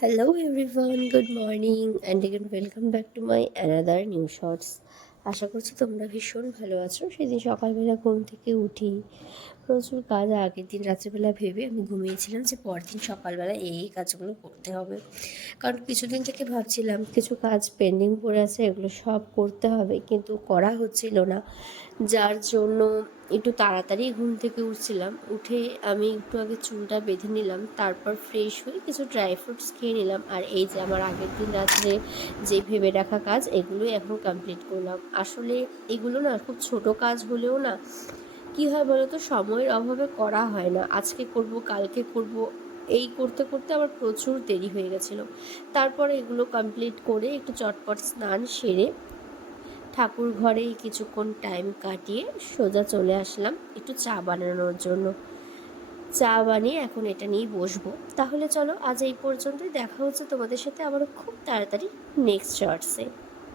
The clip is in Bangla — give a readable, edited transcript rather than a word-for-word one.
Hello everyone, good morning and again welcome back to my another new shorts. আশা করছি তোমরা ভীষণ ভালো আছো। সেদিন সকালবেলা ঘুম থেকে উঠি প্রচুর কাজ আগের দিন রাত্রেবেলা ভেবে আমি ঘুমিয়েছিলাম যে পরদিন সকালবেলা এই কাজগুলো করতে হবে। কারণ কিছুদিন থেকে ভাবছিলাম কিছু কাজ পেন্ডিং পড়ে আছে, এগুলো সব করতে হবে, কিন্তু করা হচ্ছিল না। যার জন্য একটু তাড়াতাড়ি ঘুম থেকে উঠছিলাম। উঠে আমি একটু আগে চুলটা বেঁধে নিলাম, তারপর ফ্রেশ হয়ে কিছু ড্রাই ফ্রুটস খেয়ে নিলাম। আর এই যে আমার আগের দিন রাত্রে যে ভেবে রাখা কাজ, এগুলোই এখন কমপ্লিট করলাম। আসলে এগুলো না খুব ছোট কাজ হলেও না কী হয় বলো তো, সময়ের অভাবে করা হয় না। আজকে করব, কালকে করব, এই করতে করতে আমার প্রচুর দেরি হয়ে গেছিলো। তারপরে এগুলো কমপ্লিট করে একটু চটপট স্নান সেরে ঠাকুর ঘরে কিছুক্ষণ টাইম কাটিয়ে সোজা চলে আসলাম একটু চা বানানোর জন্য। চা বানিয়ে এখন এটা নিয়েই বসবো। তাহলে চলো আজ এই পর্যন্তই, দেখা হচ্ছে তোমাদের সাথে আবারও খুব তাড়াতাড়ি নেক্সট শর্টসে।